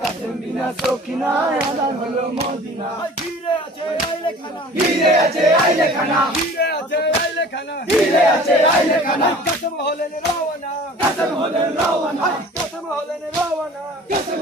কাসেম বিনা সখিনা আদার হলো মদিনা ঘিরে আছে আইলে খানা ঘিরে আছে আইলে খানা ঘিরে আছে আইলে খানা ঘিরে আছে আইলে খানা কাসেম হলেন রাওয়ানা কাসেম হলেন রাওয়ানা কাসেম হলেন রাওয়ানা কাসেম